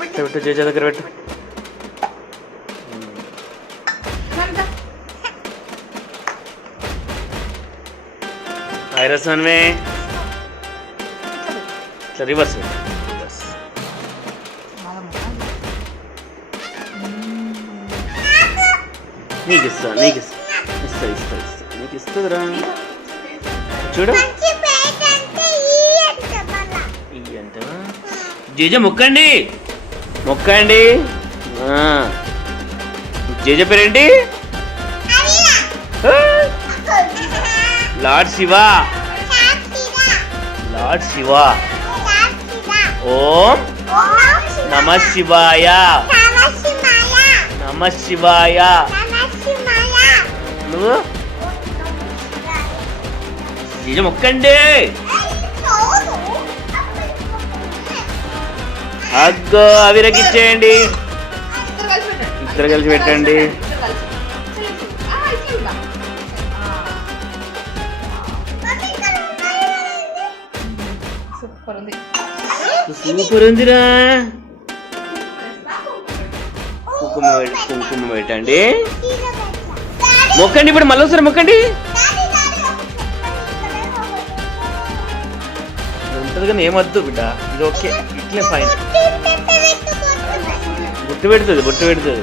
పెట్టు జేజ దగ్గర పెట్టు. ఐరస్ అన్వే ఇట్లా రివర్స్ రివర్స్. నీకు ఇస్తా నీకు ఇస్తా ఇస్తా ఇస్తా ఇస్తా నీకు ఇస్తుందిరా. చూడు అంటవా జేజ మొక్కండి మొక్కండి. జేజ పేరేంటి? లార్డ్ శివ. లార్డ్ శివ. ఓం నమ శివాయ. నమ శివాయ. నువ్వు జేజ మొక్కండి. అగ్గో అవిరకి ఇచ్చేయండి. ఇద్దరు కలిసి పెట్టండి. సూపర్ ఉందిరా. కుంకుమ పెట్టండి. మొక్కండి ఇప్పుడు మళ్ళీ ఒకసారి మొక్కండి. ఉంటుంది కానీ ఏమద్దు బిడ్డ, ఇది ఓకే ఇట్లే ఫైన్. బొట్టు పెడుతుంది బొట్టు పెడుతుంది.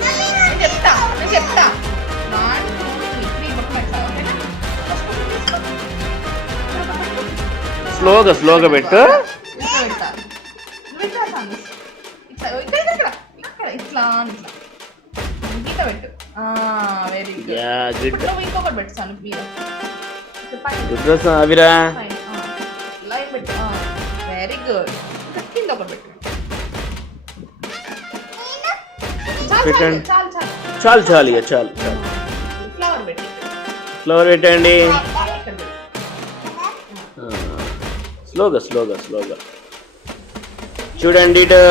స్లోగా స్లోగా పెట్టు. గుడ్ అవిరా. Very good. పెట్టండి. చాలు చాలు ఇక చాలు చాలు. ఫ్లవర్ పెట్టండి. స్లోగా స్లోగా స్లోగా చూడండి. ఇటు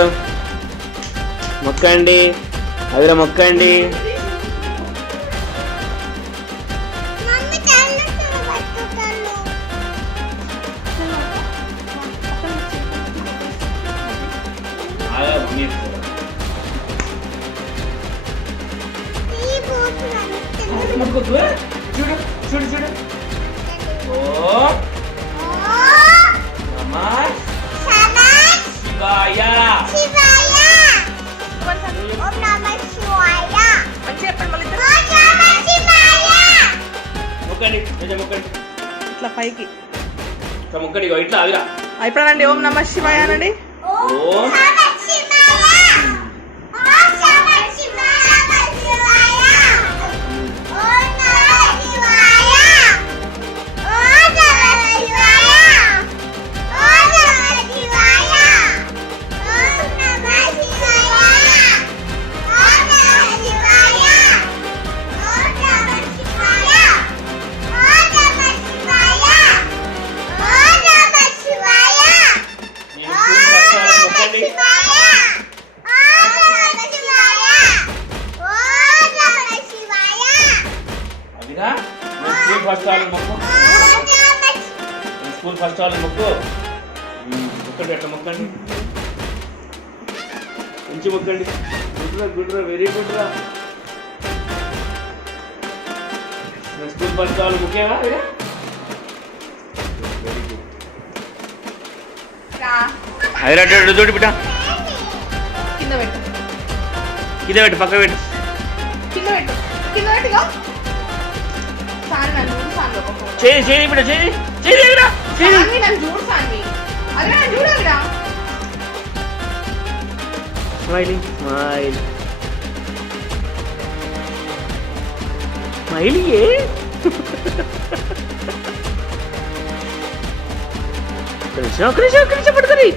మొక్కండి. అవిరా మొక్కండి. చూడు చూడు చూడు. ఓం నమః శివాయ. మొక్కండి మొక్కండి ఇట్లా పైకి ఇట్లా మొక్కండి. ఇట్లా అవిరా అయిపోయానండి. ఓం నమః శివాయ అనండి. ఓం ఫస్ట్ వాళ్ళు మొక్కు. స్కూల్ ఫస్ట్ వాళ్ళు మొక్కు. మొక్కండి అట్లా మొక్కండి. మంచి మొక్కండి. గుడ్రా గుడ్రా వెరీ గుడ్ రా. స్కూల్ ఫస్ట్ వాళ్ళు ముఖ్యమా? Very good. హైదరాబాద్ చూడు బిడ్డ. కింద పెట్టు కింద పెట్టు పక్క పెట్టు. కింద పెట్టు కింద పెట్టుగా. చేయి చేయి బిడ్డ చేయి చేయి నన్ను చూడు సాన్వి. అదే నన్ను చూడరా. Smiling smile smiling. Krishna Krishna Krishna పడుతుంది.